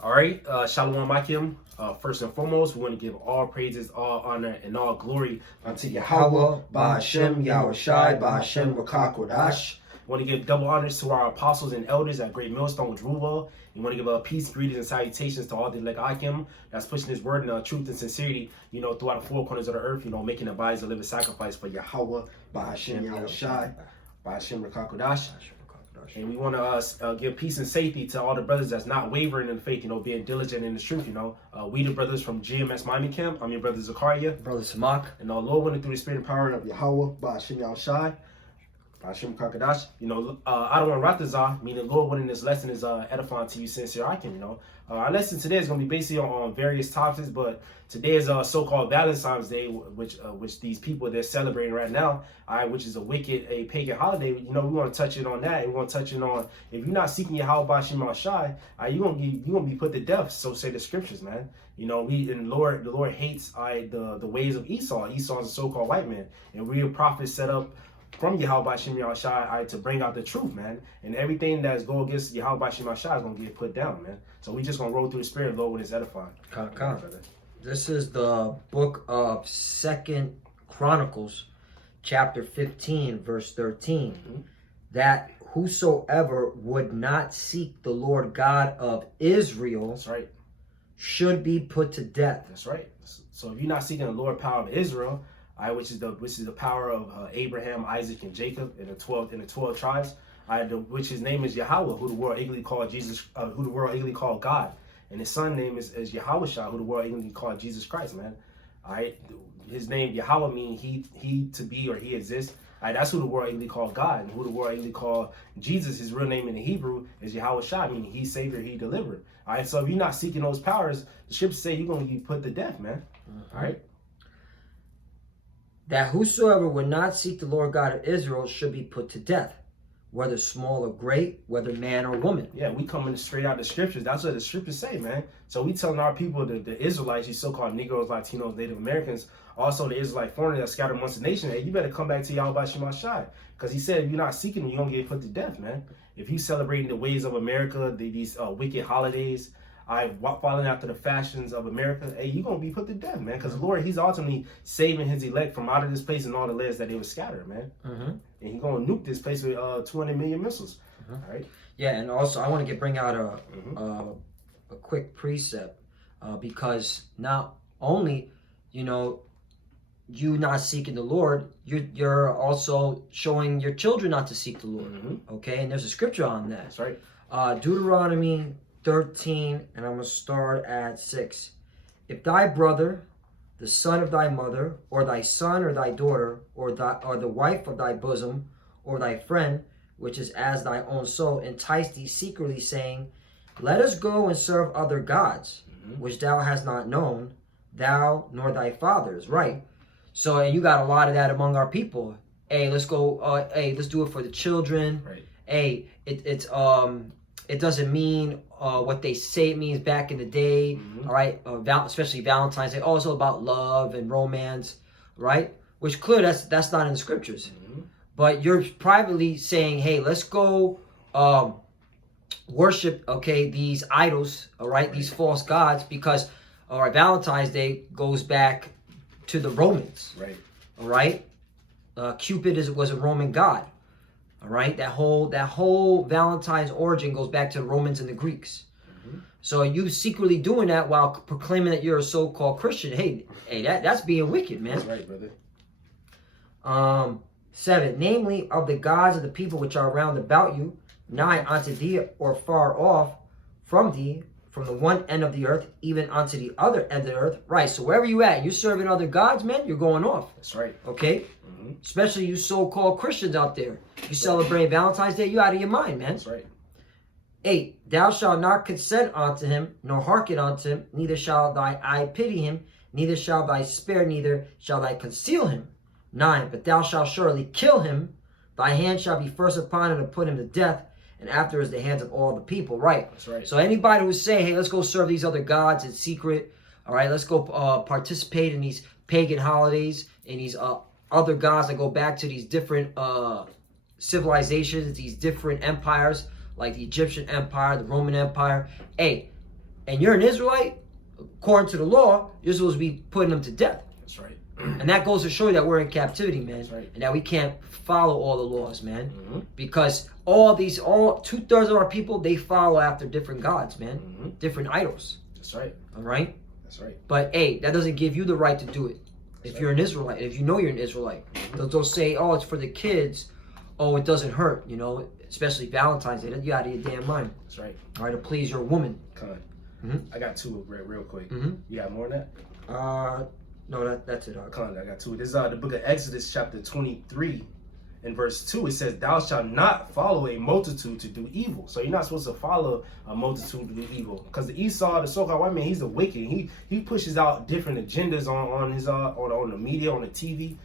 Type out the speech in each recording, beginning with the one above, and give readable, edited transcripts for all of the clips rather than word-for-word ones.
All right, Shalom Akim. First and foremost, we want to give all praises, all honor, and all glory unto Yahweh, Ba'Hashem, Yahushai, Ba'Hashem, Rakakodash. We want to give double honors to our apostles and elders at Great Millstone with Ruval. We want to give peace, greetings, and salutations to all the elect Akim that's pushing His word in truth and sincerity, throughout the four corners of the earth, making their bodies a living sacrifice for Yahweh, Ba'Hashem, Yahushai, Ba'Hashem, Rakakodash. And we want to give peace and safety to all the brothers that's not wavering in the faith, being diligent in the truth, We the brothers from GMS Miami Camp. I'm your brother Zakaria. Brother Samak. And our Lord went through the spirit and power of Yahweh, Ba'Hashem Yahushai, Ba'Hashem Kakadash. I don't want Ratazah, meaning the Lord winning this lesson is edifying to you, sincere Akim, Our lesson today is going to be basically on various topics, but today is so-called Valentine's Day, which these people they're celebrating right now, which is a pagan holiday. We want to touch it on that, and we want to touch it on if you're not seeking Yahweh Ba'Hashem Yahushai, you're gonna be put to death. So say the scriptures, man. The Lord hates the ways of Esau. Esau is a so-called white man, and we the prophets set up from Yahweh Ba'Hashem Yahushai to bring out the truth, man. And everything that's go against Yahweh Ba'Hashem Yahushai is gonna get put down, man. So we just gonna roll through the spirit, Lord, when it's edifying. This is the book of 2 Chronicles, chapter 15, verse 13. Mm-hmm. That whosoever would not seek the Lord God of Israel, that's right, should be put to death. That's right. So if you're not seeking the Lord power of Israel, which is the power of Abraham, Isaac, and Jacob in the 12 tribes, which his name is Yahweh, who the world ignorantly called Jesus, who the world ignorantly called God, and his son name is Yahushua, who the world ignorantly called Jesus Christ, man. All right, his name Yahweh means he to be or he exists. All right, that's who the world ignorantly called God, and who the world ignorantly called Jesus. His real name in the Hebrew is Yahushua, meaning He Savior, He Delivered. All right, so if you're not seeking those powers, the scriptures say you're gonna be put to death, man. Mm-hmm. All right. That whosoever would not seek the Lord God of Israel should be put to death, whether small or great, whether man or woman. Yeah, we coming straight out of the scriptures. That's what the scriptures say, man. So we telling our people, the Israelites, these so-called Negroes, Latinos, Native Americans, also the Israelite foreigners that scattered amongst the nation, hey, you better come back to Yahweh Ba'Hashem Yahushai. Because he said if you're not seeking him, you're going to get put to death, man. If you celebrating the ways of America, these wicked holidays, following after the fashions of America, hey, you're going to be put to death, man. Because the Lord, He's ultimately saving His elect from out of this place and all the lands that they were scattered, man. Mm-hmm. And He's going to nuke this place with 200 million missiles. Mm-hmm. All right. Yeah, and also I want to bring out a quick precept because not only, you not seeking the Lord, you're also showing your children not to seek the Lord. Mm-hmm. Okay, and there's a scripture on that. That's right. Deuteronomy 13, and I'm going to start at 6. If thy brother, the son of thy mother, or thy son or thy daughter, or the wife of thy bosom, or thy friend, which is as thy own soul, entice thee secretly, saying, let us go and serve other gods, which thou hast not known, thou nor thy fathers. Right. So, and you got a lot of that among our people. Hey, let's go. Hey, let's do it for the children. Right. Hey, it doesn't mean what they say it means back in the day. Mm-hmm. All right, especially Valentine's Day. Also about love and romance, right? Which clearly that's not in the scriptures. Mm-hmm. But you're privately saying, hey, let's go worship, these idols, all right, these false gods, because, all right, Valentine's Day goes back to the Romans, right? All right, Cupid was a Roman god, all right. That whole Valentine's origin goes back to the Romans and the Greeks. Mm-hmm. So you secretly doing that while proclaiming that you're a so-called Christian. Hey, that's being wicked, man. That's right, brother. 7. Namely, of the gods of the people which are round about you, nigh unto thee or far off from thee, from the one end of the earth, even unto the other end of the earth. Right, so wherever you at, you're serving other gods, man, you're going off. That's right. Okay? Mm-hmm. Especially you so-called Christians out there. You celebrate Valentine's Day, you out of your mind, man. That's right. 8. Thou shalt not consent unto him, nor hearken unto him, neither shall thy eye pity him, neither shall thy spare, neither shall thy conceal him. 9. But thou shalt surely kill him, thy hand shall be first upon him to put him to death, and after is the hands of all the people. Right. That's right. So anybody who's saying, hey, let's go serve these other gods in secret, all right, let's go participate in these pagan holidays, and these other gods that go back to these different civilizations, these different empires, like the Egyptian Empire, the Roman Empire. Hey, and you're an Israelite, according to the law, you're supposed to be putting them to death. That's right. And that goes to show you that we're in captivity, man. That's right. And that we can't follow all the laws, man. Mm-hmm. Because all 2/3 of our people, they follow after different gods, man. Mm-hmm. Different idols. That's right. All right? That's right. But hey, that doesn't give you the right to do it. If you're an Israelite, if you know you're an Israelite, they'll say, "Oh, it's for the kids. Oh, it doesn't hurt," you know, especially Valentine's Day. You out of your damn mind. That's right. All right, to please your woman. Con. Mhm. I got two real quick. Mm-hmm. You got more than that? No, that's it. Con, I got two. This is the book of Exodus, chapter 23, in verse 2. It says, "Thou shalt not follow a multitude to do evil." So you're not supposed to follow a multitude to do evil, because the Esau, the so-called white man, he's a wicked. He pushes out different agendas on his on the media, on the TV,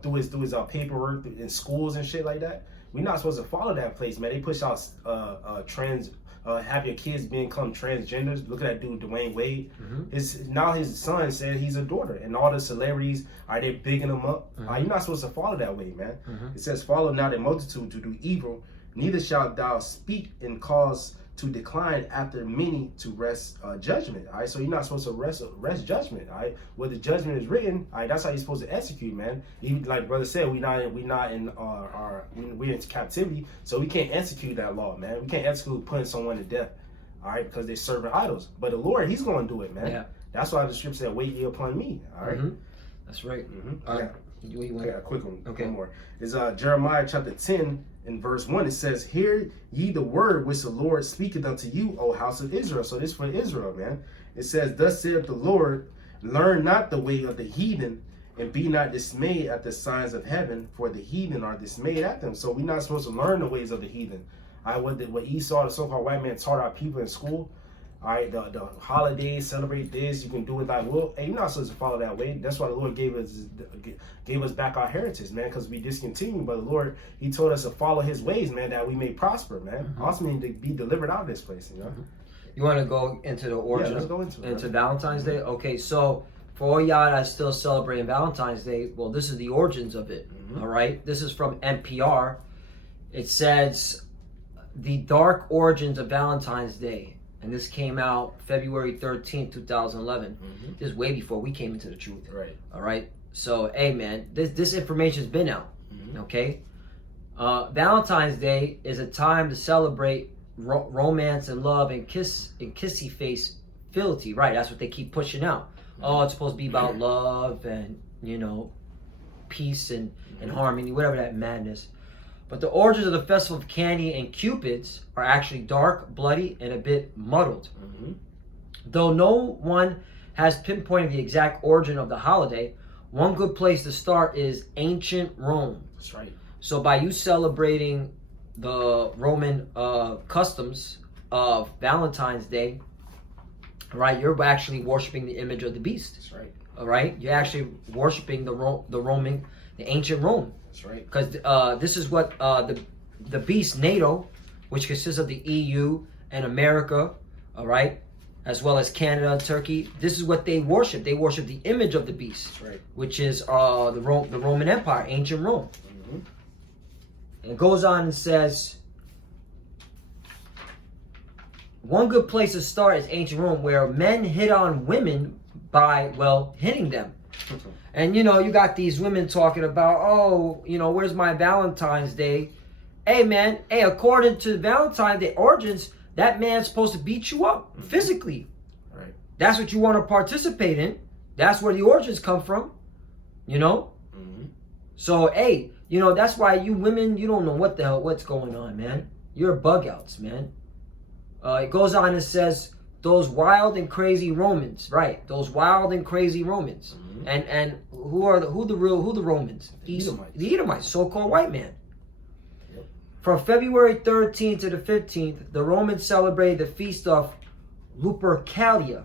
through his paperwork in schools and shit like that. We're not supposed to follow that place, man. They push out have your kids become transgenders. Look at that dude, Dwayne Wade. Mm-hmm. His son said he's a daughter, and all the celebrities they bigging him up. Mm-hmm. You're not supposed to follow that way, man. Mm-hmm. It says, "Follow not a multitude to do evil, neither shalt thou speak and cause to decline after many to rest judgment." All right, so you're not supposed to rest judgment. All right, where the judgment is written, all right, that's how you're supposed to execute, man. Like brother said, we're in captivity, so we can't execute that law, man. We can't execute putting someone to death, all right, because they're serving idols. But the Lord, He's going to do it, man. Yeah. That's why the scripture said, "Wait ye upon me." All right? Mm-hmm. That's right. Mm-hmm. You I got a quick one. Okay. One more. It's Jeremiah chapter 10 in verse 1. It says, "Hear ye the word which the Lord speaketh unto you, O house of Israel." So this is for Israel, man. It says, "Thus saith the Lord, learn not the way of the heathen, and be not dismayed at the signs of heaven, for the heathen are dismayed at them." So we're not supposed to learn the ways of the heathen. What Esau, the so-called white man, taught our people in school. All right, the holidays, celebrate this. You can do it thy will. Hey, you're not supposed to follow that way. That's why the Lord gave us back our heritage, man, because we discontinued. But the Lord, He told us to follow His ways, man, that we may prosper, man. Mm-hmm. Ultimately, to be delivered out of this place, you know. Mm-hmm. You want to go into the origin? Yeah, let's go into it. Valentine's Day? Okay, so for all y'all that still celebrating Valentine's Day, well, this is the origins of it. Mm-hmm. All right, this is from NPR. It says the dark origins of Valentine's Day. And this came out February 13th, 2011. Mm-hmm. This is way before we came into the truth. Right. All right. So, hey, man, this information's been out. Mm-hmm. Okay. Valentine's Day is a time to celebrate romance and love and kissy face fealty. Right. That's what they keep pushing out. Mm-hmm. Oh, it's supposed to be about love and, peace and harmony, whatever that madness. But the origins of the Festival of Candy and Cupids are actually dark, bloody, and a bit muddled. Mm-hmm. Though no one has pinpointed the exact origin of the holiday, one good place to start is ancient Rome. That's right. So by you celebrating the Roman customs of Valentine's Day, right, you're actually worshiping the image of the beast. That's right. All right, you're actually worshiping the ancient Rome. That's right. Because this is what the beast NATO, which consists of the EU and America, all right, as well as Canada and Turkey. This is what they worship. They worship the image of the beast, That's right. which is the Roman Empire, ancient Rome. Mm-hmm. And it goes on and says, one good place to start is ancient Rome, where men hit on women by, hitting them. And, you got these women talking about, oh, where's my Valentine's Day? Hey, man, according to Valentine's Day origins, that man's supposed to beat you up physically. Right. That's what you want to participate in. That's where the origins come from, Mm-hmm. So, hey, that's why you women, you don't know what's going on, man. You're bug outs, man. It goes on and says, those wild and crazy Romans, right? Those wild and crazy Romans. Mm-hmm. And who the Romans? The Edomites, so-called white man. Yep. From February 13th to the 15th, the Romans celebrated the feast of Lupercalia.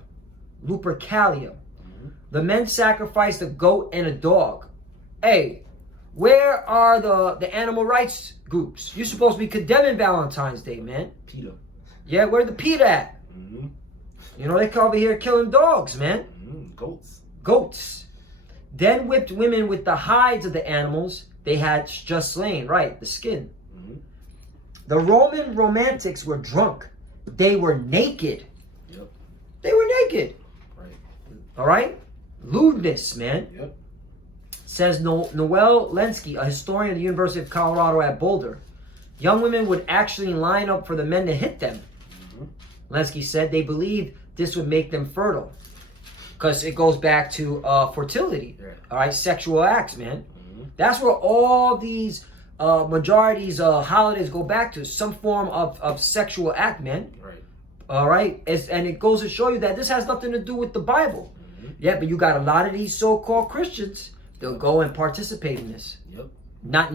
Mm-hmm. The men sacrificed a goat and a dog. Hey, where are the animal rights groups? You're supposed to be condemning Valentine's Day, man. PETA. Yeah, where the PETA at? Mm-hmm. They come over here killing dogs, man. Mm-hmm. Goats. Then whipped women with the hides of the animals they had just slain, right, the skin. Mm-hmm. The Roman romantics were drunk. They were naked. Yep. They were naked. Right. All right? Lewdness, man. Yep. Says Noel Lenski, a historian at the University of Colorado at Boulder. Young women would actually line up for the men to hit them. Lenski said they believed this would make them fertile. Because it goes back to fertility. Yeah. All right? Sexual acts, man. That's where all these majorities holidays go back to. Some form of sexual act, man. Right. All right? And it goes to show you that this has nothing to do with the Bible. Yeah, but you got a lot of these so-called Christians. They'll go and participate in this. Yep. Not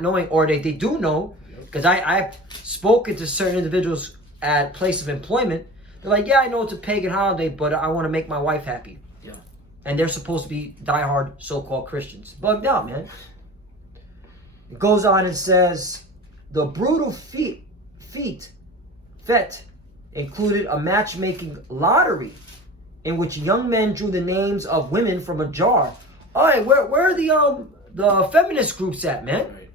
knowing, or they do know. Because I've spoken to certain individuals at place of employment. They're like, yeah, I know it's a pagan holiday, but I want to make my wife happy. Yeah. And they're supposed to be diehard so-called Christians. Bugged out, man. It goes on and says, the brutal fete included a matchmaking lottery in which young men drew the names of women from a jar. All right, where are the feminist groups at, man? Right.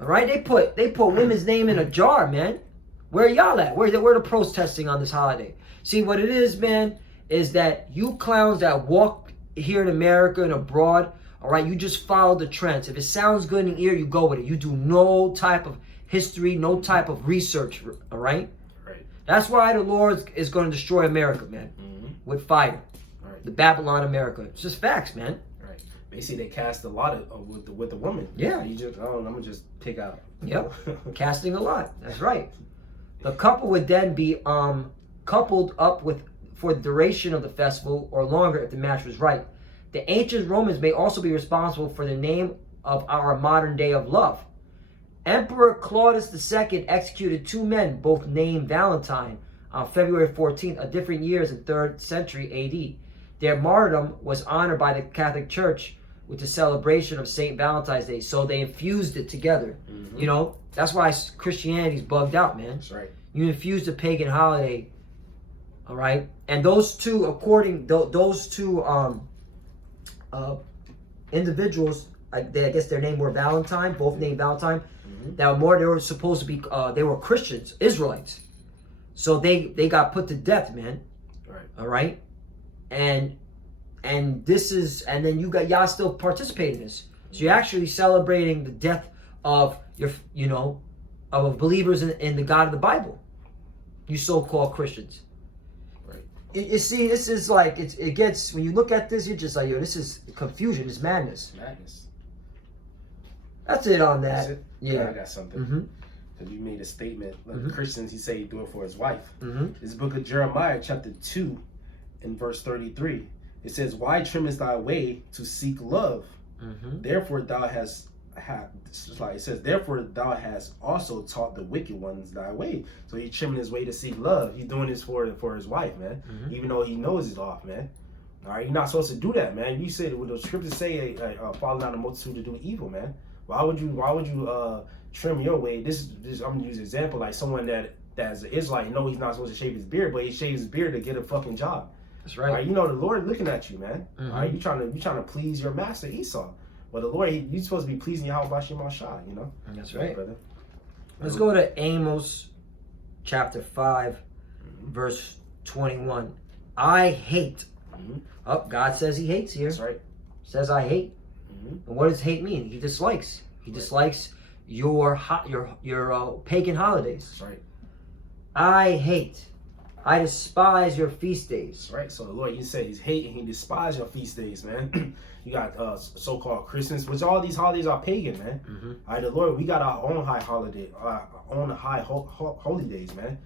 All right, they put women's name in a jar, man. Where y'all at? Where the protesting on this holiday? See, what it is, man, is that you clowns that walk here in America and abroad, all right, you just follow the trends. If it sounds good in the ear, you go with it. You do no type of history, no type of research, all right? Right. That's why the Lord is going to destroy America, man, with fire. Right. The Babylon America. It's just facts, man. Right. Basically, they cast a lot of with the woman. Yeah. You just, I'm gonna just pick out. Yep. Casting a lot. That's right. The couple would then be coupled up with for the duration of the festival or longer if the match was right. The ancient Romans may also be responsible for the name of our modern day of love. Emperor Claudius II executed two men, both named Valentine, on February 14th, of different years in 3rd century AD. Their martyrdom was honored by the Catholic Church with the celebration of St. Valentine's Day. So they infused it together. You know, that's why Christianity's bugged out, man. That's right. You infused a pagan holiday, all right? And those two, individuals, I guess their name were Valentine, both named Valentine. They were supposed to be, they were Christians, Israelites. So they got put to death, man. Right. All right? And this is, and then y'all still participate in this. So you're actually celebrating the death of of believers in the God of the Bible. You so-called Christians. Right. You see, this is like, it gets, when you look at this, you're just like, yo, this is confusion, it's madness. Madness. That's it on that. That's it? Yeah. I got something. Because you made a statement. Like Christians, he said he do it for his wife. This book of Jeremiah, chapter 2, and verse 33. It says, why trimmest thy way to seek love? Therefore thou hast it says, therefore thou hast also taught the wicked ones thy way. So he's trimming his way to seek love. He's doing this for his wife, man. Even though he knows he's off, man. All right, you're not supposed to do that, man. You said, what the scriptures say, follow not a multitude to do evil, man. Why would you trim your way? This I'm gonna use an example, like someone that's an Israelite, know he's not supposed to shave his beard, but he shaves his beard to get a fucking job. That's right. All right, you know the Lord looking at you, man. All right, you trying to please your master Esau. But the Lord, you're supposed to be pleasing Yahweh Bashim Shai, you know? That's right. Brother. Let's go to Amos chapter 5, verse 21. I hate. God says he hates here. That's right. Says I hate. And what does hate mean? He dislikes. He dislikes your pagan holidays. That's right. I hate. I despise your feast days. That's right. So the Lord, you said he's hating, he despises your feast days, man. You got so-called Christmas, which all these holidays are pagan, man. All right, the Lord, we got our own high holiday, our own high holy days, man.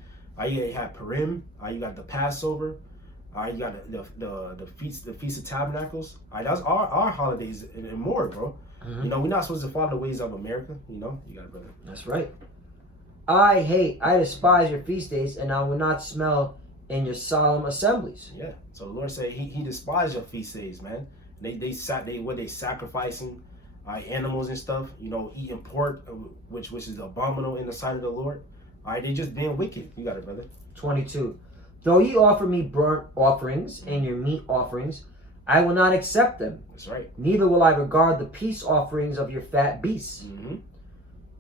You have Purim. You got the Passover. You got the feast of Tabernacles. That's our holidays and more, bro. You know, we're not supposed to follow the ways of America. You know, you got it, brother. That's right. I despise your feast days, and I will not smell in your solemn assemblies. Yeah. So the Lord said he despises your feast days, man. They sacrificing animals and stuff. You know, eating pork, which is abominable in the sight of the Lord. All right, they just being wicked. You got it, brother. 22. Though ye offer me burnt offerings and your meat offerings, I will not accept them. That's right. Neither will I regard the peace offerings of your fat beasts.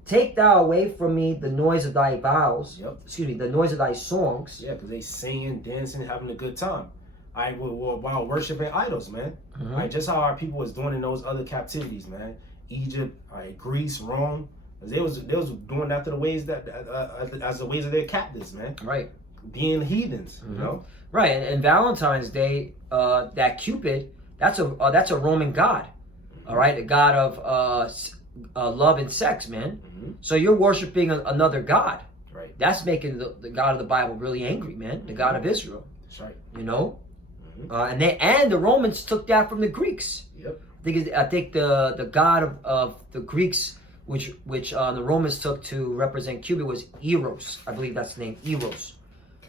Take thou away from me the noise of thy vows. Yep. Excuse me, the noise of thy songs. Yeah, because they singing, dancing, having a good time. While worshiping idols, man. Just how our people was doing in those other captivities, man. Egypt, Greece, Rome. They was doing after the ways that as the ways of their captives, man. Right. Being heathens, you know. Right, and Valentine's Day, that Cupid, that's a Roman god. All right, a god of love and sex, man. So you're worshiping another god. Right. That's making the God of the Bible really angry, man. The God of Israel. That's right. You know, and the Romans took that from the Greeks. Yep. I think the god of the Greeks, which the Romans took to represent Cupid, was Eros. I believe that's the name, Eros.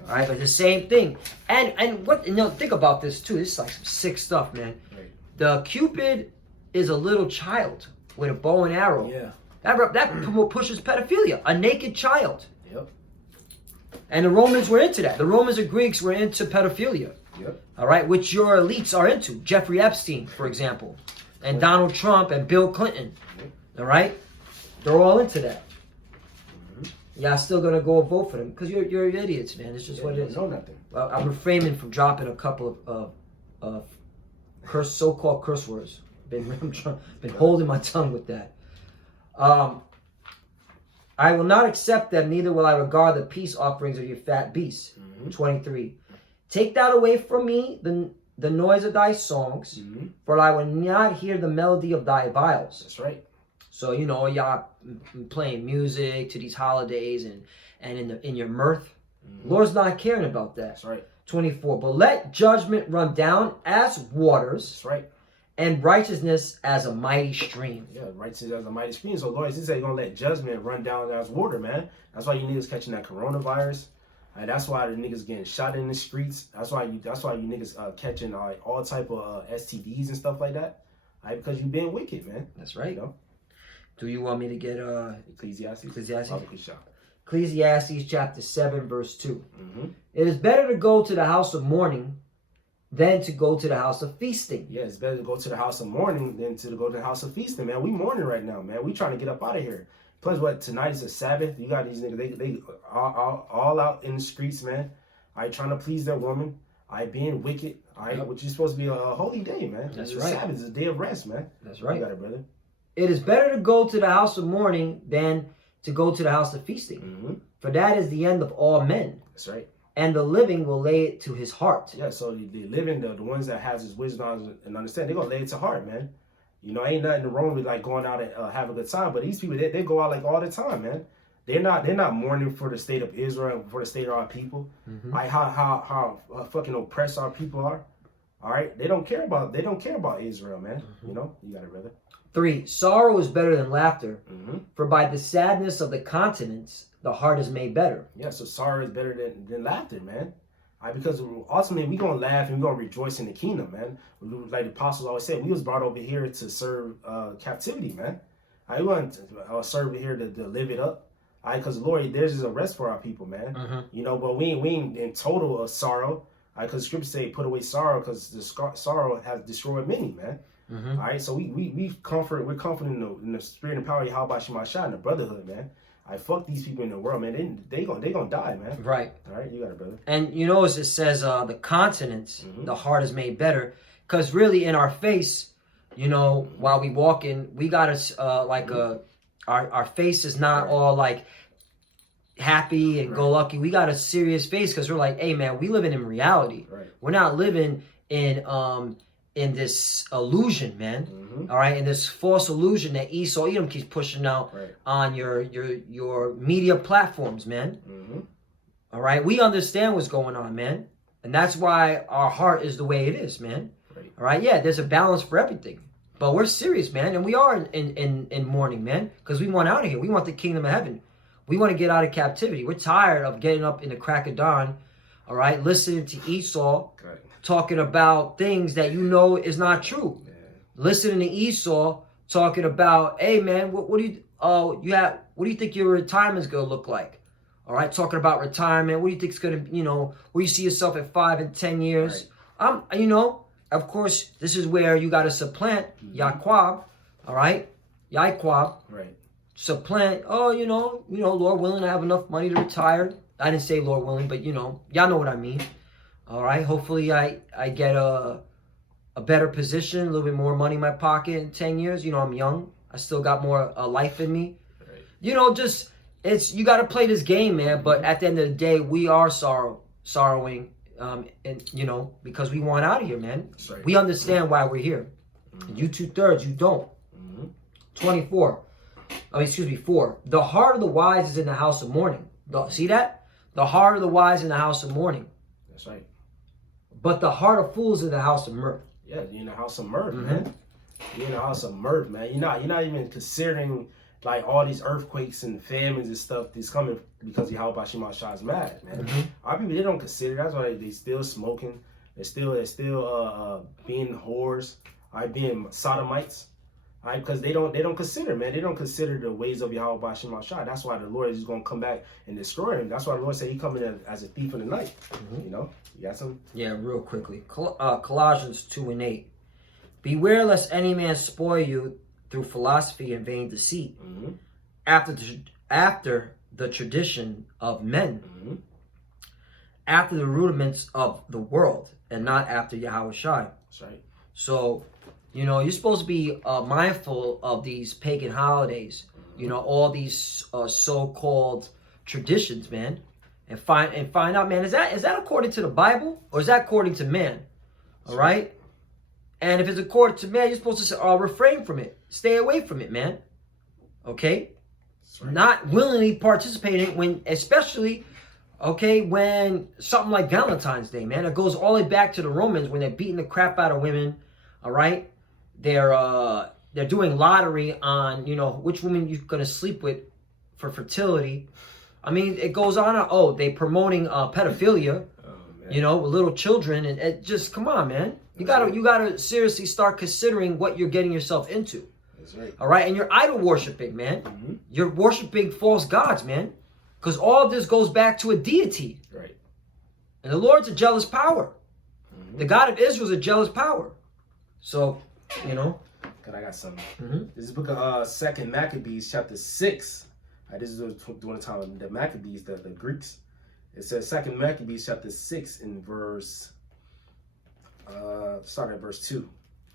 All right, but the same thing. And what, think about this too. This is like some sick stuff, man. Right. The Cupid is a little child with a bow and arrow. Yeah. That pushes pedophilia. A naked child. Yep. And the Romans were into that. The Romans and Greeks were into pedophilia. Yep. All right, which your elites are into. Jeffrey Epstein, for example, and Donald Trump and Bill Clinton. All right, they're all into that. Y'all still gonna go and vote for them because you're idiots, man. It's just what it is. Know nothing. Well, I'm refraining from dropping a couple of so-called curse words. Been holding my tongue with that. I will not accept them, neither will I regard the peace offerings of your fat beasts. 23. Take thou away from me the noise of thy songs, for I will not hear the melody of thy viols. That's right. So, y'all playing music to these holidays and in your mirth. Lord's not caring about that. That's right. 24. But let judgment run down as waters. That's right. And righteousness as a mighty stream. Yeah, righteousness as a mighty stream. So Lord, he said he's gonna let judgment run down as water, man. That's why you niggas catching that coronavirus. That's why the niggas getting shot in the streets. That's why you niggas catching all type of STDs and stuff like that. Because you being wicked, man. That's right. You know? Do you want me to get Ecclesiastes? Ecclesiastes chapter 7, verse 2. It is better to go to the house of mourning than to go to the house of feasting. Yeah, it's better to go to the house of mourning than to go to the house of feasting, man. We mourning right now, man. We trying to get up out of here. Plus, tonight is a Sabbath. You got these niggas, they all out in the streets, man. Trying to please their woman. Being wicked. Which is supposed to be a holy day, man. That's right. right. Sabbath is a day of rest, man. That's right. You got it, brother. It is better to go to the house of mourning than to go to the house of feasting. For that is the end of all men. That's right. And the living will lay it to his heart. Yeah, so the living, the ones that has his wisdom and understand, they're going to lay it to heart, man. Ain't nothing wrong with going out and have a good time. But these people, they go out all the time, man. They're not mourning for the state of Israel, for the state of our people. How fucking oppressed our people are. All right, they don't care about Israel, man. You got it, brother. 3. Sorrow is better than laughter, for by the sadness of the countenance the heart is made better. Yeah, so sorrow is better than laughter, man. Because ultimately we gonna laugh and we gonna rejoice in the kingdom, man. Like the apostles always said, we was brought over here to serve captivity, man. We want to serve here to live it up. Because Lord, there's just a rest for our people, man. But we ain't in total sorrow. Because scripture say, put away sorrow, because the sorrow has destroyed many, man. All right, so we're confident in the spirit and power of Yahweh Shemashah and the brotherhood, man. Fuck these people in the world, man. They gonna die, man. Right. All right, you got it, brother. And as it says, the continents, the heart is made better, because really in our face, while we walk in, we got our face is not all like happy and go lucky. We got a serious face because we're like, hey man, we living in reality. Right. We're not living in this illusion, man. All right, in this false illusion that Esau Edom keeps pushing out on your media platforms, man. All right, we understand what's going on, man, and that's why our heart is the way it is, man. All right, yeah, there's a balance for everything, but we're serious, man, and we are in mourning, man, because we want out of here. We want the kingdom of heaven. We want to get out of captivity. We're tired of getting up in the crack of dawn, all right, listening to Esau talking about things that is not true. Yeah. Listening to Esau talking about, hey man, what do you think your retirement's gonna look like? All right, talking about retirement. What do you think it's gonna, where you see yourself at 5 and 10 years? Right. Of course, this is where you got to supplant Yaquab, all right, Yaquab. Right. supplant, oh, Lord willing, I have enough money to retire. I didn't say Lord willing, but y'all know what I mean. All right. Hopefully I get a better position, a little bit more money in my pocket in 10 years. I'm young. I still got more life in me. Right. You got to play this game, man. But at the end of the day, we are sorrowing, and because we want out of here, man. Right. We understand why we're here. Mm-hmm. You 2/3, you don't. Mm-hmm. 4. The heart of the wise is in the house of mourning. See that? The heart of the wise in the house of mourning. That's right. But the heart of fools is in the house of mirth. Yeah, you're in the house of mirth, man. You're in the house of mirth, man. You're not even considering like all these earthquakes and famines and stuff that's coming because Yahweh Shema Shah is mad, man. Mm-hmm. Our people, they don't consider. That's why they still smoking. They're still being whores, being sodomites. Because they don't consider, man. They don't consider the ways of Yahweh Shema Shah. That's why the Lord is going to come back and destroy him. That's why the Lord said he coming as a thief in the night. Mm-hmm. You got some? Yeah, real quickly. Colossians 2:8. Beware lest any man spoil you through philosophy and vain deceit, mm-hmm. after the tradition of men, mm-hmm. after the rudiments of the world, and not after Yahweh Shai. That's right. So, you're supposed to be mindful of these pagan holidays, all these so-called traditions, man, and find out, man, is that according to the Bible or is that according to man? All right? And if it's according to man, you're supposed to say, refrain from it. Stay away from it, man. Okay? Right. Not willingly participating especially, when something like Valentine's Day, man, it goes all the way back to the Romans when they're beating the crap out of women, all right? They're doing lottery on, which woman you're going to sleep with for fertility. I mean, it goes on. They promoting pedophilia, with little children. And it just, come on, man. You gotta seriously start considering what you're getting yourself into. That's right. All right? And you're idol worshiping, man. Mm-hmm. You're worshiping false gods, man. Because all of this goes back to a deity. Right. And the Lord's a jealous power. Mm-hmm. The God of Israel is a jealous power. So, God, I got something. Mm-hmm. This is book of 2 Maccabees, chapter 6. This is during the time of the Maccabees, the Greeks. It says 2 Maccabees, chapter 6, in verse... start at verse 2.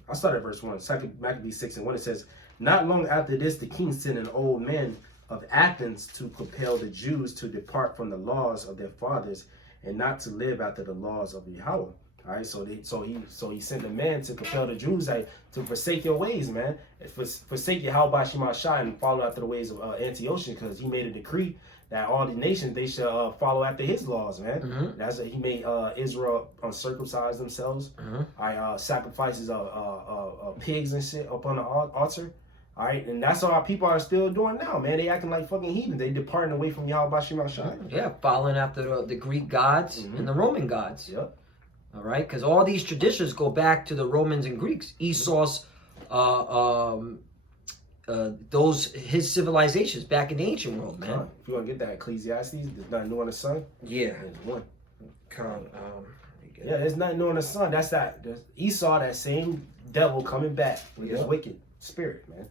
I'll start at verse 1. 2 Maccabees 6 and 1. It says, not long after this, the king sent an old man of Athens to compel the Jews to depart from the laws of their fathers and not to live after the laws of Yahweh. All right, so he sent a man to compel the Jews to forsake your ways, man. Forsake Yahweh Shema Shai and follow after the ways of Antiochus, because he made a decree that all the nations, they should follow after his laws, man. Mm-hmm. That's what he made Israel uncircumcise themselves. Mm-hmm. Sacrifices of pigs and shit up on the altar. All right, and that's what our people are still doing now, man. They acting like fucking heathens. They departing away from Yahweh Shema Shai. Yeah, following after the Greek gods, mm-hmm. and the Roman gods. Yep. All right, because all these traditions go back to the Romans and Greeks. Esau's, his civilizations back in the ancient world, man. If you want to get that Ecclesiastes, there's nothing new on the sun. Yeah. There's one. There's nothing new on the sun. There's Esau, that same devil coming back with his wicked spirit, man.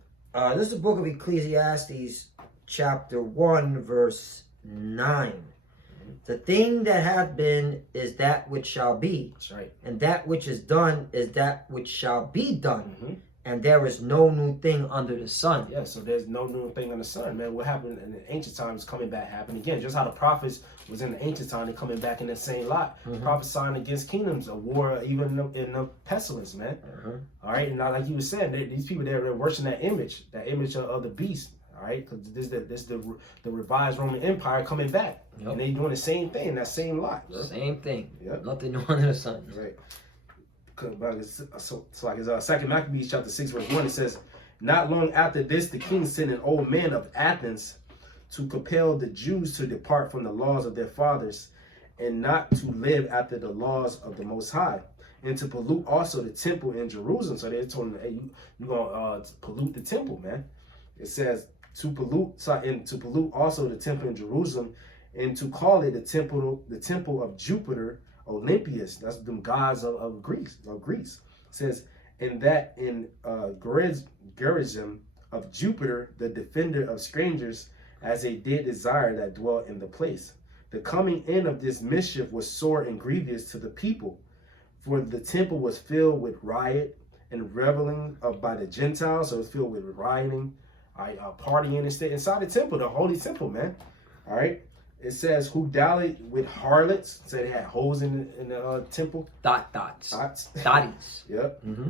This is the book of Ecclesiastes, chapter 1, verse 9. The thing that hath been is that which shall be. That's right. And that which is done is that which shall be done. Mm-hmm. And there is no new thing under the sun. Yeah, so there's no new thing under the sun, man. What happened in the ancient times coming back happened again. Just how the prophets was in the ancient time, they coming back in the same lot. Mm-hmm. Prophesying against kingdoms, a war, even in the pestilence, man. Mm-hmm. All right, and like you were saying, these people, they're worshiping that image of the beast. All right, because this is the revised Roman Empire coming back. Yep. And they doing the same thing, that same lot. Bro. Same thing. Yep. Nothing new under the sun. Right. So like it's 2 Maccabees chapter 6 verse 1, it says, not long after this, the king sent an old man of Athens to compel the Jews to depart from the laws of their fathers and not to live after the laws of the Most High, and to pollute also the temple in Jerusalem. So they told him, hey, you're going to pollute the temple, man. It says to pollute also the temple in Jerusalem, and to call it the temple of Jupiter Olympius. That's the gods of Greece. It says, and that in Gerizim of Jupiter, the defender of strangers, as they did desire that dwelt in the place. The coming in of this mischief was sore and grievous to the people, for the temple was filled with riot and reveling by the Gentiles. So it's filled with rioting, partying and stay inside the temple, the holy temple, man. All right. It says, who dallied with harlots. So they had holes in the temple. Dots. Dots. Dotties. Yep. Mm-hmm.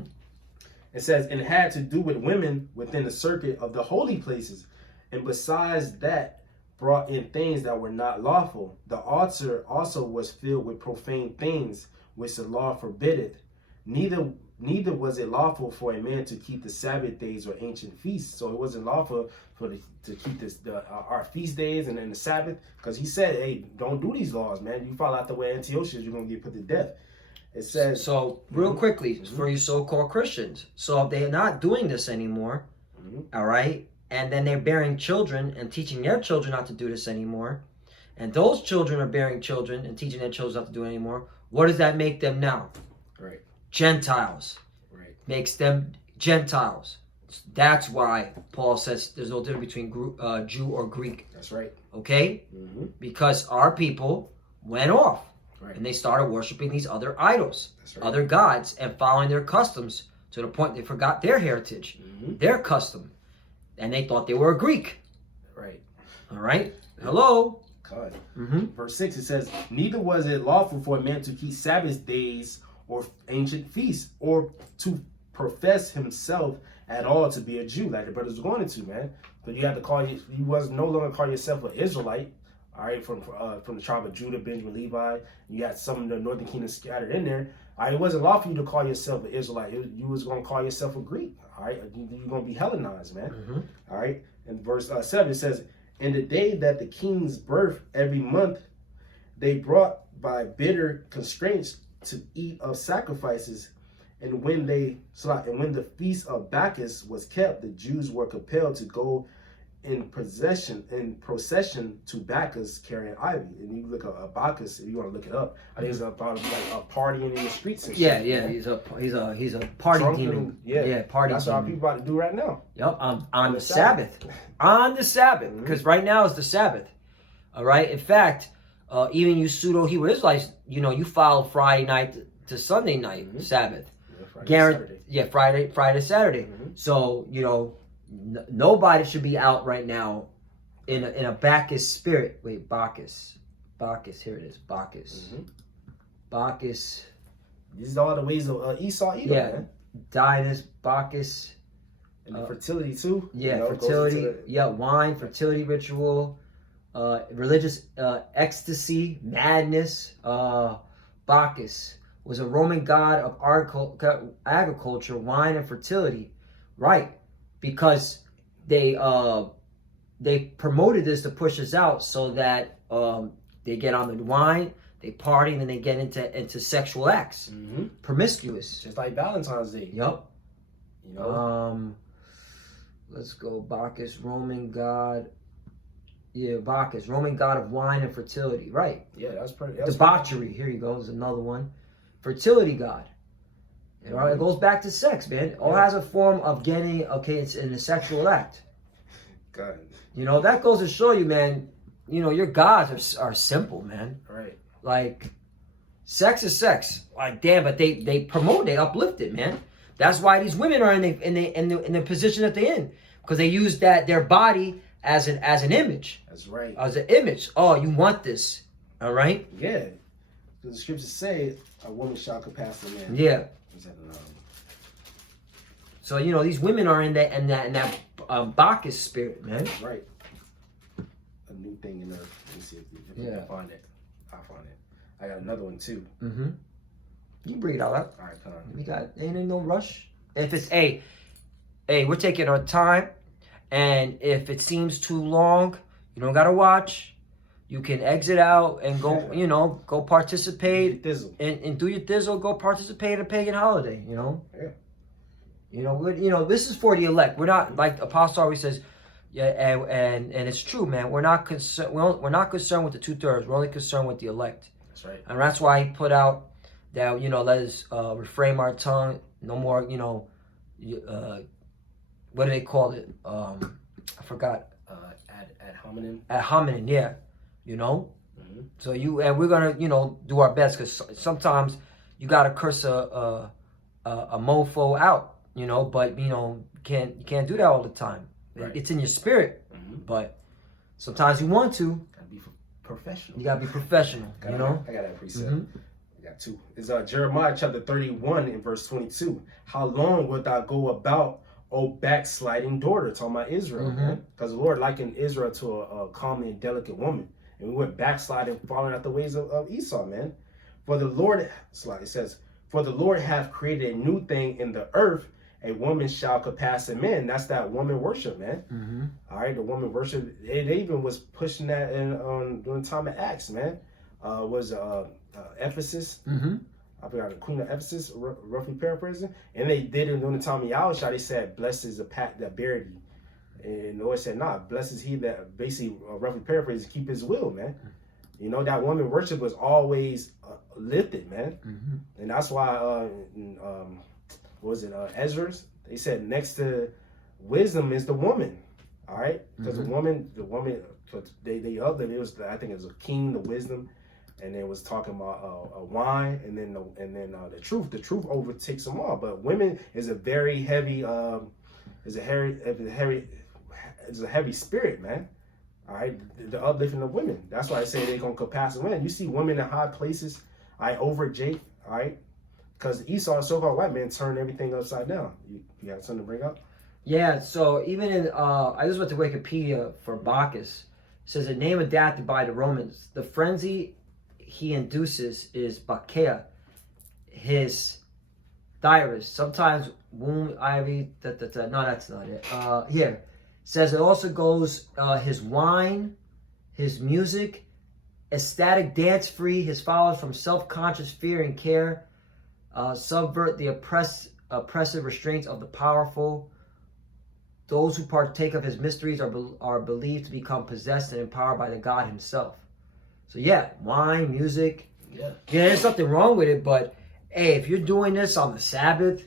It says, and it had to do with women within the circuit of the holy places. And besides that, brought in things that were not lawful. The altar also was filled with profane things, which the law forbiddeth. Neither was it lawful for a man to keep the Sabbath days or ancient feasts. So it wasn't lawful to keep our feast days and then the Sabbath, because he said, hey, don't do these laws, man. You fall out the way of Antiochus, you're going to get put to death. It says... So, real quickly, for you so-called Christians. So if they're not doing this anymore, all right, and then they're bearing children and teaching their children not to do this anymore, and those children are bearing children and teaching their children not to do it anymore, what does that make them now? Right. Gentiles. Right. Makes them Gentiles. That's why Paul says there's no difference between Jew or Greek. That's right. Okay? Because our people went off. Right. And they started worshiping these other idols, right. other gods, and following their customs to the point they forgot their heritage, their custom. And they thought they were a Greek. Right. All right? Hello? God. Verse 6, it says, neither was it lawful for a man to keep Sabbath days or ancient feasts, or to profess himself at all to be a Jew, like the brothers were going into, man. But you had to call you was no longer call yourself an Israelite, all right, from the tribe of Judah, Benjamin, Levi. You had some of the northern kingdom scattered in there. All right, it wasn't lawful for you to call yourself an Israelite. You was going to call yourself a Greek, all right? You're going to be Hellenized, man, all right? And verse 7, it says, in the day that the king's birth every month, they brought by bitter constraints to eat of sacrifices. And when the feast of Bacchus was kept, the Jews were compelled to go in procession to Bacchus carrying ivy. And you look at Bacchus, if you want to look it up, I think it's about like partying in the streets and shit. Yeah, he's a party Drunk demon. and, yeah, party that's demon. what people about to do right now. Yep, on the Sabbath. On the Sabbath, because right now is the Sabbath. All right. In fact, even you pseudo Hebrew Israelites, you follow Friday night to Sunday night Sabbath. Friday to Saturday. So nobody should be out right now in a Bacchus spirit. Wait, Bacchus. Here it is. Bacchus. Bacchus. These are all the ways of Esau, Edom, man. Dionysus, Bacchus. And the fertility too. Yeah, fertility. Wine, fertility ritual, religious ecstasy, madness. Bacchus was a Roman god of agriculture, wine, and fertility. Right, because they promoted this to push us out so that they get on the wine, they party, and then they get into sexual acts, promiscuous. Just like Valentine's Day. Yep. Let's go. Bacchus, Roman god. Yeah, Bacchus, Roman god of wine and fertility. Right. Yeah, that's pretty. Debauchery. Here you go. There's another one. Fertility god. All right, it goes back to sex, man. It all has a form of getting. Okay, it's in a sexual act. God. That goes to show you, man. Your gods are simple, man. Right. Like, sex is sex. Like, damn, but they promote, they uplift it, man. That's why these women are in the position that they're in, because they use their body as an image. That's right. As an image. Oh, you want this, all right? Yeah. The scriptures say a woman shall compass a man. Yeah. So these women are in that Bacchus spirit, man. Right. A new thing in earth. Let me see if we can find it. I'll find it. I got another one too. You bring it all up. All right, come on. We got ain't no rush. If it's we're taking our time, and if it seems too long, you don't gotta watch. You can exit out and go, go participate and do your thizzle. Go participate in a pagan holiday. Yeah. This is for the elect. We're not, like Apostle always says. Yeah, and it's true, man. We're not concerned. We're not concerned with the 2/3. We're only concerned with the elect. That's right. And that's why he put out that let us refrain our tongue. No more, what do they call it? I forgot. Ad hominem. Ad hominem, yeah. You know. Mm-hmm. So we're gonna do our best, because sometimes you gotta curse a mofo out, but you can't do that all the time. Right. It's in your spirit, but sometimes you want to. Gotta be professional. You gotta be professional. I got that precept. I got two. It's Jeremiah chapter 31 and verse 22. How long wilt thou go about, O backsliding daughter? Talking about Israel, man. Because the Lord likened Israel to a calmly and delicate woman. And we went backsliding, following out the ways of Esau, man. For the Lord, it says, for the Lord hath created a new thing in the earth, a woman shall compass a man. That's that woman worship, man. All right, the woman worship. It even was pushing that in during the time of Acts, man. Was Ephesus. I forgot, the queen of Ephesus, roughly paraphrasing. And they did it during the time of Yahushua. They said, blessed is the pack that buried you. And the Lord said, nah, blessed is he that, basically, roughly paraphrasing, keep his will, man. That woman worship was always lifted, man. And that's why, Ezra's? They said next to wisdom is the woman, all right? Because the woman, they other, it was, I think it was a king, the wisdom, and it was talking about a wine, and then the truth. The truth overtakes them all. But women is a very heavy, is a heavy spirit, man. All right, the uplifting of women. That's why I say they're gonna compass the women. You see women in high places, over Jake, all right, because Esau, the so-called white man, turned everything upside down. You got something to bring up? Yeah. So even in I just went to Wikipedia for Bacchus. It says a name adapted by the Romans. The frenzy he induces is Bacchea, his diarist. Sometimes womb ivy. No, that's not it. Here. Says it also goes his wine, his music, ecstatic dance free, his followers from self-conscious fear and care, subvert the oppressive restraints of the powerful. Those who partake of his mysteries are believed to become possessed and empowered by the God himself. So yeah, wine, music. Yeah, there's nothing wrong with it, but hey, if you're doing this on the Sabbath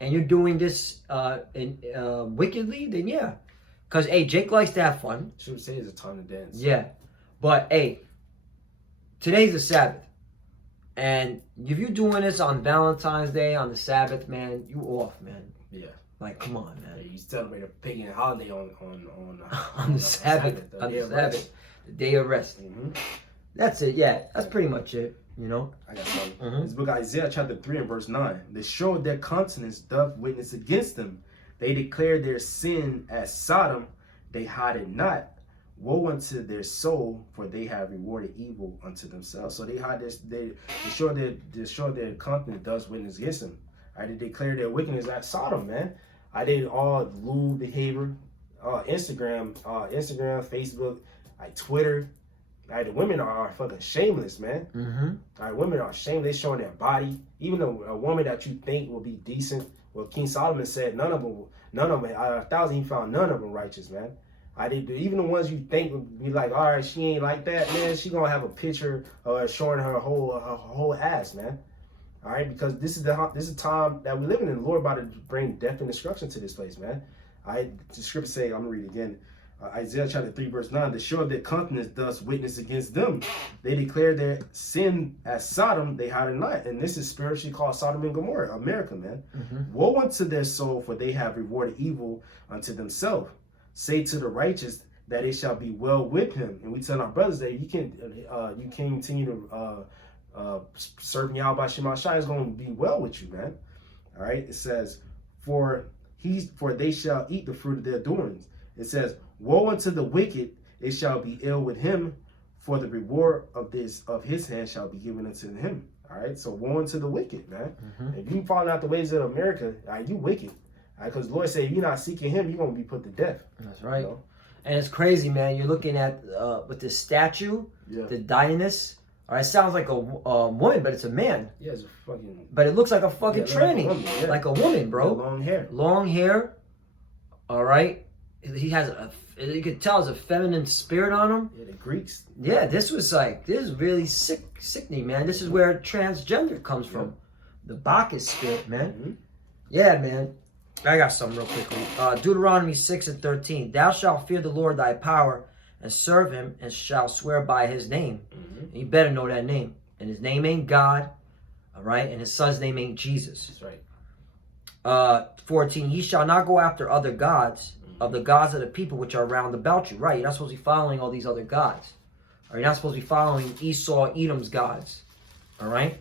and you're doing this wickedly, then yeah. Because, hey, Jake likes to have fun. Should say it's a time to dance. Yeah. But, hey, today's the Sabbath. And if you're doing this on Valentine's Day, on the Sabbath, man, you off, man. Yeah. Like, come on, man. Yeah, you celebrate a pagan holiday on the Sabbath. On the Sabbath. The day of rest. That's it, yeah. That's pretty much it, I got something. This book of Isaiah chapter 3 and verse 9. The show of their countenance doth witness against them. They declare their sin as Sodom, they hide it not. Woe unto their soul, for they have rewarded evil unto themselves. So they hide this. They show their countenance does witness against them. Right? They declare their wickedness as Sodom, man. I did all lewd behavior, Instagram, Facebook, Twitter. Right? The women are fucking shameless, man. Right? Women are shameless. They showing their body. Even a woman that you think will be decent. Well, King Solomon said none of them, out of 1,000, he found none of them righteous, man. Even the ones you think would be like, all right, she ain't like that, man. She gonna have a picture showing her whole ass, man. All right, because this is the time that we live in, and the Lord about to bring death and destruction to this place, man. The scripture say, I'm gonna read it again. Isaiah chapter 3 verse 9, the show of their countenance does witness against them. They declare their sin as Sodom, they hide it not. And this is spiritually called Sodom and Gomorrah, America, man. Woe unto their soul, for they have rewarded evil unto themselves. Say to the righteous that it shall be well with him. And we tell our brothers that you can't continue to serve Yahweh by Shema Shai, is going to be well with you, man. All right, it says, for they shall eat the fruit of their doings. It says, woe unto the wicked, it shall be ill with him, for the reward of his hand shall be given unto him. All right, so woe unto the wicked, man. If you fall out the ways of America, you wicked. Because the Lord said, if you're not seeking him, you're going to be put to death. That's right. And it's crazy, man. You're looking at, with this statue, the Dionysus. All right, it sounds like a woman, but it's a man. Yeah, it's a fucking... But it looks like a fucking tranny. Like a woman, bro. Long hair. Long hair. All right. He has you could tell there's a feminine spirit on him. Yeah, the Greeks. Yeah, this is really sickening, man. This is where transgender comes from. The Bacchus spirit, man. Yeah, man. I got some real quickly. Deuteronomy 6 and 13. Thou shalt fear the Lord thy power and serve him and shalt swear by his name. Mm-hmm. You better know that name. And his name ain't God. All right. And his son's name ain't Jesus. That's right. 14. Ye shall not go after other gods of the gods of the people which are round about you. Right. You're not supposed to be following all these other gods. Or you're not supposed to be following Esau, Edom's gods. All right.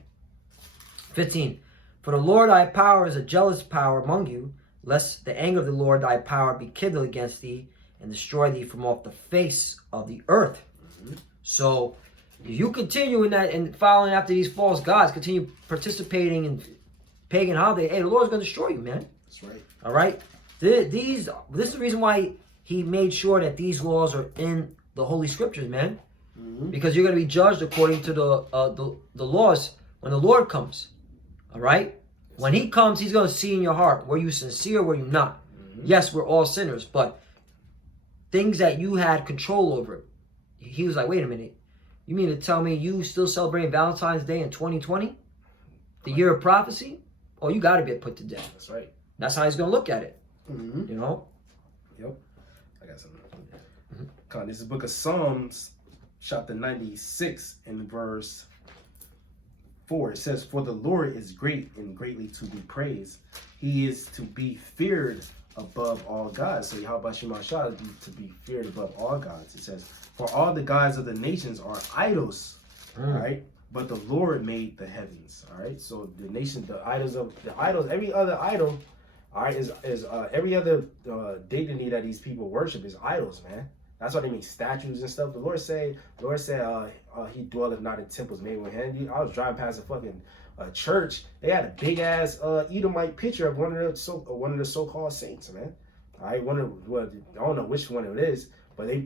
15. For the Lord thy power is a jealous power among you, lest the anger of the Lord thy power be kindled against thee and destroy thee from off the face of the earth. Mm-hmm. So if you continue in that and following after these false gods, continue participating in pagan holiday, hey, the Lord's going to destroy you, man. That's right. All right. This is the reason why he made sure that these laws are in the Holy Scriptures, man. Mm-hmm. Because you're going to be judged according to the laws when the Lord comes. All right. When he comes, he's going to see in your heart, were you sincere, were you not? Mm-hmm. Yes, we're all sinners, but things that you had control over. He was like, wait a minute. You mean to tell me you still celebrating Valentine's Day in 2020? The year of prophecy? Oh, you got to get put to death. That's right. That's how he's going to look at it. Mm-hmm. You know? Yep. I got something. Mm-hmm. This is the book of Psalms, chapter 96, and verse 4. It says, for the Lord is great and greatly to be praised. He is to be feared above all gods. So Yahweh Shema Shah to be feared above all gods. It says, for all the gods of the nations are idols. All right. But the Lord made the heavens. All right. So the nation, the idols, every other idol, all right, is every other dignity that these people worship is idols, man. That's why they make statues and stuff. The Lord said, he dwelleth not in temples made with hands. I was driving past a fucking church. They had a big ass Edomite picture of one of the so-called saints, man. I don't know which one it is, but they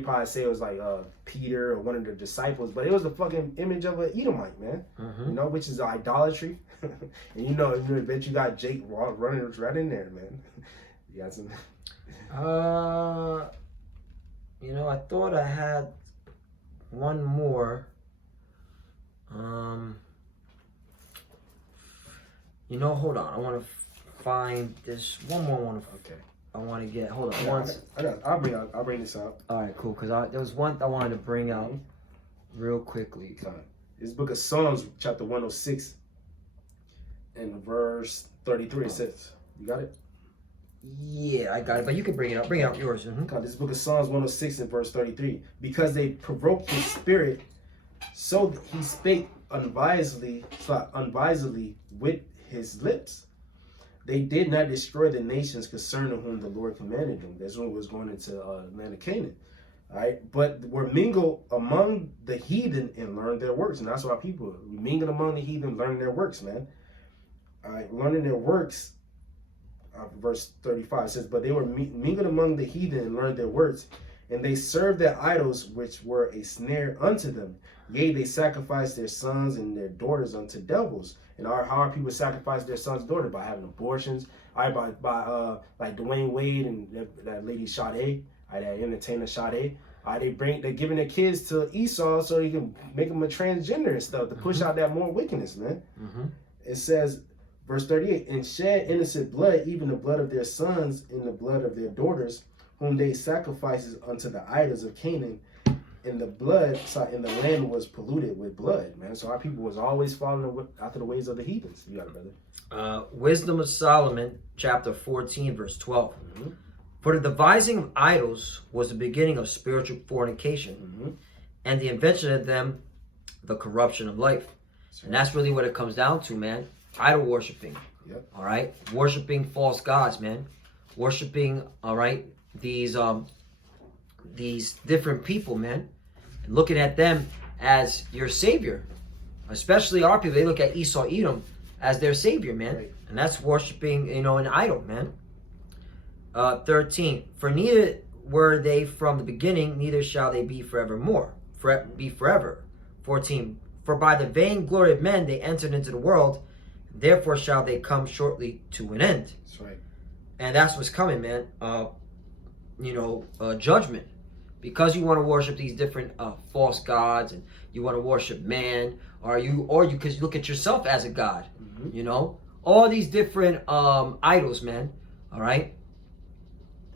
probably say it was like Peter or one of the disciples, but it was the fucking image of an Edomite, man. Mm-hmm. Which is idolatry. And I bet you got Jake running right in there, man. You got some. I thought I had one more. Hold on. I want to find this one more. Okay. I want to get. Hold on. I'll bring this out. All right, cool. Because there was one I wanted to bring out real quickly. This book of Psalms, chapter 106, and verse 33. It says, "You got it." Yeah, I got it, but you can bring it up. Bring out yours. Mm-hmm. This book of Psalms 106 and verse 33. Because they provoked his spirit, so he spake unwisely with his lips. They did not destroy the nations concerning whom the Lord commanded them. That's when it was going into land of Canaan. All right, but were mingled among the heathen and learned their works. And that's why people mingled among the heathen, learning their works, man. All right, learning their works. Verse 35 says, but they were mingled among the heathen and learned their works, and they served their idols, which were a snare unto them. Yea, they sacrificed their sons and their daughters unto devils. And how are people sacrifice their sons and daughters? By having abortions. By like Dwayne Wade and that lady Sade, that entertainer Sade. They're giving their kids to Esau so he can make them a transgender and stuff to push out that more wickedness, man. Mm-hmm. It says, verse 38, and shed innocent blood, even the blood of their sons and the blood of their daughters, whom they sacrifices unto the idols of Canaan. And the land was polluted with blood, man. So our people was always following after the ways of the heathens. You got it, brother. Wisdom of Solomon, chapter 14, verse 12. Mm-hmm. For the devising of idols was the beginning of spiritual fornication, mm-hmm. and the invention of them, the corruption of life. And that's really what it comes down to, man. Idol worshiping. Yep. All right. Worshiping false gods, man. Worshiping, all right, these different people, man. And looking at them as your savior. Especially our people, they look at Esau, Edom as their savior, man. Right. And that's worshiping, an idol, man. 13. For neither were they from the beginning, neither shall they be forevermore. Be forever. 14. For by the vain glory of men they entered into the world, therefore shall they come shortly to an end. That's right. And that's what's coming, man. Judgment. Because you want to worship these different false gods, and you want to worship man, or you because you look at yourself as a god. Mm-hmm. All these different idols, man. All right?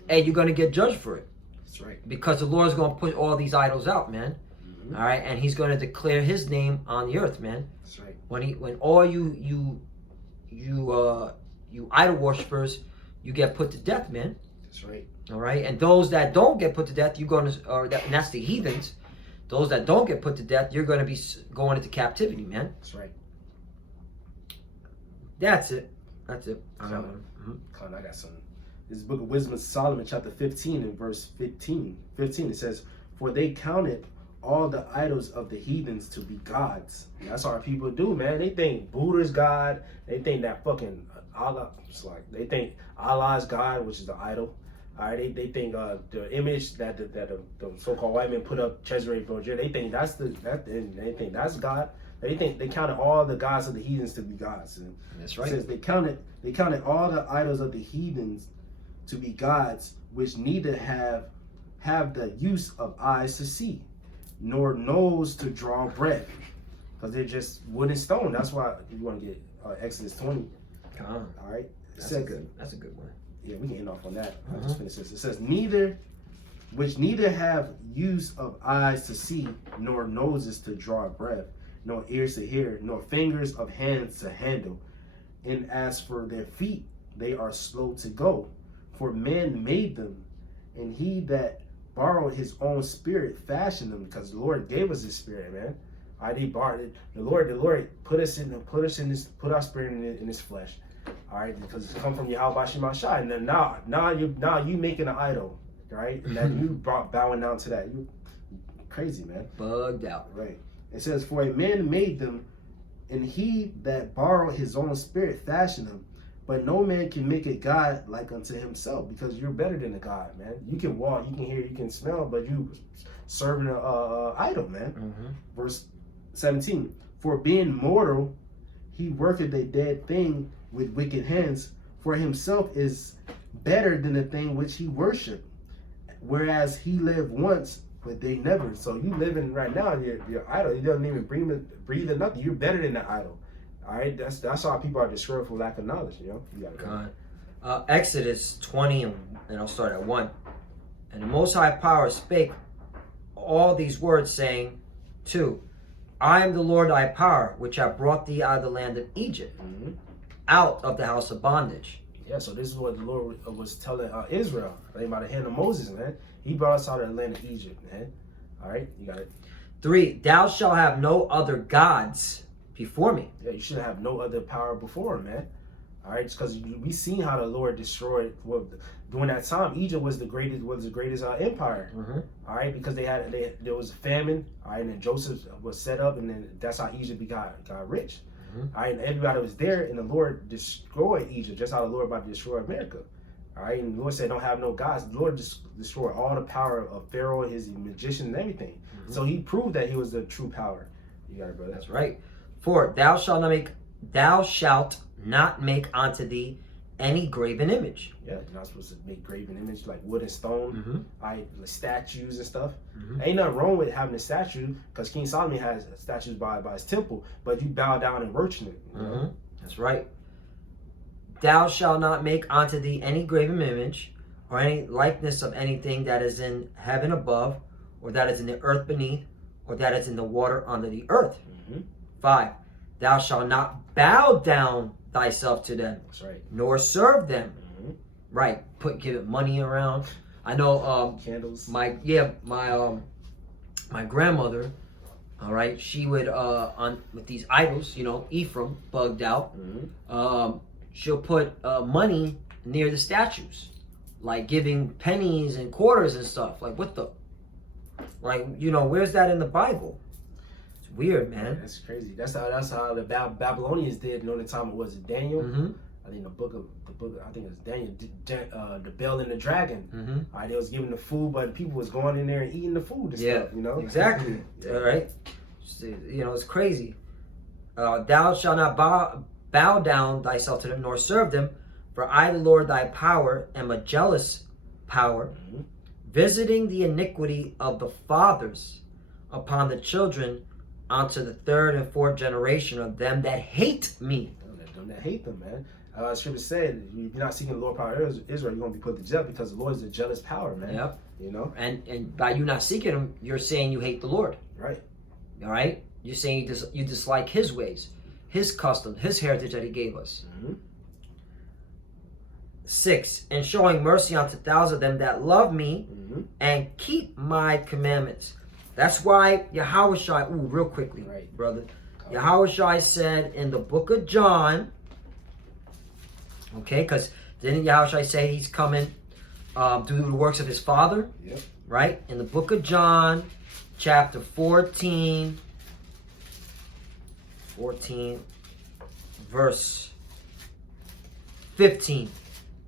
And you're going to get judged for it. That's right. Because the Lord's going to put all these idols out, man. Mm-hmm. All right? And he's going to declare his name on the earth, man. That's right. When all you idol worshippers, you get put to death, man. That's right. All right? And those that don't get put to death, you're going to, and that's the heathens. Those that don't get put to death, you're going to be going into captivity, man. That's right. That's it. That's it. I got some. This is the Book of Wisdom of Solomon, chapter 15, and verse 15. It says, "For they counted all the idols of the heathens to be gods." And that's what our people do, man. They think Buddha's God. They think that fucking Allah. It's like they think Allah's God, which is the idol. All right, they think the image that the so-called white men put up, Cesare Borgia, they think they think that's God. They think they counted all the gods of the heathens to be gods. And that's right. It says they counted all the idols of the heathens to be gods, which neither have the use of eyes to see, nor nose to draw breath, because they're just wood and stone. That's why you want to get Exodus 20. All right, that's a good one. Yeah, we can end off on that. I just finished this. It says neither have use of eyes to see, nor noses to draw breath, nor ears to hear, nor fingers of hands to handle. And as for their feet, they are slow to go, for man made them, and he that borrowed his own spirit fashioned them, because the Lord gave us his spirit, man. They borrowed it. The Lord put our spirit in his flesh. All right, because it's come from Yahweh Shema Shai, and then now you making an idol, right? And then you bowing down to that. You crazy, man. Bugged out. Right. It says, "For a man made them, and he that borrowed his own spirit fashioned them. But no man can make a God like unto himself," because you're better than a God, man. You can walk, you can hear, you can smell, but you serving an idol, man. Mm-hmm. Verse 17, "For being mortal, he worketh a dead thing with wicked hands. For himself is better than the thing which he worshiped. Whereas he lived once, but they never." So you living right now, your idol, it doesn't even breathe or nothing. You're better than the idol. All right, that's how people are destroyed for lack of knowledge. You know, you gotta Exodus 20, and I'll start at 1. "And the Most High Power spake all these words, saying, 2, I am the Lord thy power, which have brought thee out of the land of Egypt, out of the house of bondage." Yeah, so this is what the Lord was telling Israel, right, by the hand of Moses, man. He brought us out of the land of Egypt, man. All right, you got it. 3, "Thou shalt have no other gods before me." Yeah, you shouldn't have no other power before him, man. All right, because we seen how the Lord destroyed. Well, during that time, Egypt was the greatest empire. All right, because there was a famine. All right, and then Joseph was set up, and then that's how Egypt got rich. All right, and everybody was there, and the Lord destroyed Egypt, just how the Lord about to destroy America. All right, and the Lord said, "Don't have no gods." The Lord just destroyed all the power of Pharaoh, his magician, and everything. So he proved that he was the true power. You got it, brother. That's right. 4, "Thou shalt not make unto thee any graven image." Yeah, you're not supposed to make graven image like wood and stone, like statues and stuff. Ain't nothing wrong with having a statue, because King Solomon has statues by his temple, but you bow down and worship it. You know? That's right. "Thou shalt not make unto thee any graven image, or any likeness of anything that is in heaven above, or that is in the earth beneath, or that is in the water under the earth." 5, "Thou shalt not bow down thyself to them." That's right. "Nor serve them." Right. Give it money around. I know candles. My grandmother, all right, she would with these idols, Ephraim, bugged out. She'll put money near the statues, like giving pennies and quarters and stuff. Like, what the? Like, where's that in the Bible? It's weird, man. That's crazy. That's how the Babylonians did during the time it was Daniel. I think the book. I think it's Daniel, the Bell and the Dragon. All right, they was giving the food, but people was going in there and eating the food and stuff. Exactly. All right. It's crazy. "Thou shalt not bow down thyself to them, nor serve them, for I, the Lord thy power, am a jealous power, visiting the iniquity of the fathers upon the children unto the 3rd and 4th generation of them that hate me." Them that hate them, man. Scripture said, if you're not seeking the Lord power of Israel, you're going to be put to jail because the Lord is a jealous power, man. Yep. You know? And by you not seeking him, you're saying you hate the Lord. Right. All right? You're saying you dislike his ways, his customs, his heritage that he gave us. Mm-hmm. 6, and showing mercy unto thousands of them that love me and keep my commandments. That's why Yahushua, real quickly, Right. brother. Yahushua said in the book of John, okay, because didn't Yahushua say he's coming to do the works of his Father? Yep. Right? In the book of John, chapter 14, verse 15.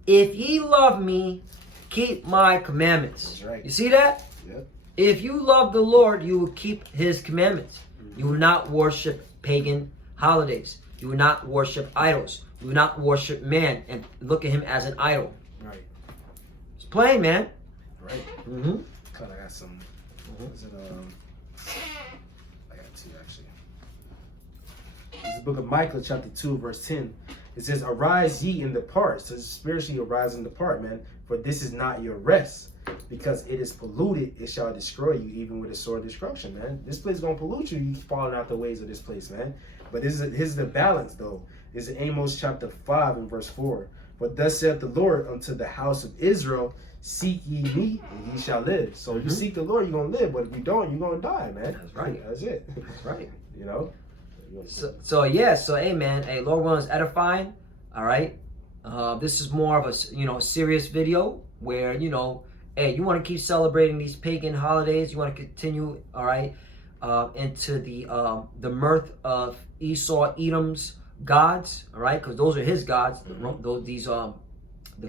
If ye love me, keep my commandments. That's right. You see that? Yep. If you love the Lord, you will keep his commandments. You will not worship pagan holidays. You will not worship idols. You will not worship man and look at him as an idol. Right. It's plain, man. Right. Mm-hmm. God, I got some. Is it, I got two, actually. This is the book of Micah, chapter 2, verse 10. It says, arise ye and depart. So spiritually arise and depart, man. For this is not your rest. Because it is polluted, it shall destroy you, even with a sword of destruction, man. This place is going to pollute you. You falling out the ways of this place, man. But here's the balance, though. This is Amos chapter 5 and verse 4. For thus saith the Lord unto the house of Israel, seek ye me, and ye shall live. So if you seek the Lord, you're going to live. But if you don't, you're going to die, man. That's right. That's it. That's right. You know? So hey, man. Hey, Lord willing is edifying. All right. This is more of a, serious video where, hey, you want to keep celebrating these pagan holidays. You want to continue, all right, into the mirth of Esau, Edom's gods, all right, because those are his gods. The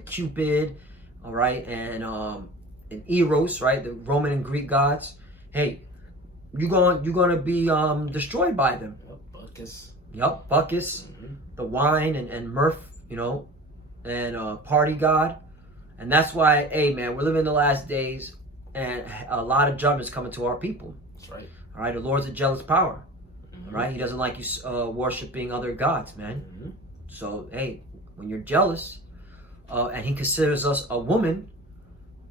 Cupid, all right, and Eros, right, the Roman and Greek gods. Hey, you're gonna be destroyed by them. Bacchus. Yep, Bacchus, the wine and mirth, and party god. And that's why, hey, man, we're living in the last days, and a lot of judgment is coming to our people. That's right. All right, the Lord's a jealous power. All right, he doesn't like you worshiping other gods, man. So, hey, when you're jealous, and he considers us a woman,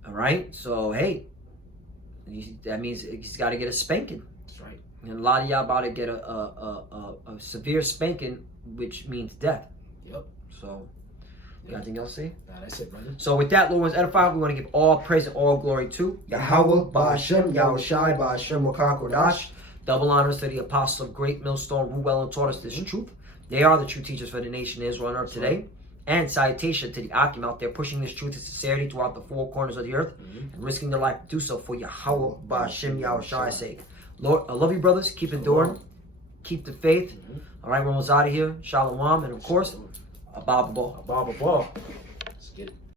all right, so, hey, that means he's got to get a spanking. That's right. And a lot of y'all about to get a severe spanking, which means death. Yep. So, you got anything else to say? Nah, that's it, brother. So with that, Lord was edified. We want to give all praise and all glory to Yahweh, Ba'ashem, Yahushai, Ba'ashem, Wakakodash. double honors to the apostles of Great Millstone, who well and taught us this truth. They are the true teachers for the nation of Israel on earth today. And salutation to the Akim out there pushing this truth and sincerity throughout the four corners of the earth and risking their life to do so for Yahweh, Ba'ashem, Yahushai's sake. Lord, I love you, brothers. Keep enduring. Keep the faith. All right, we're almost out of here. Shalom. And of course, Abba Ball. Abba Ball. Let's get it.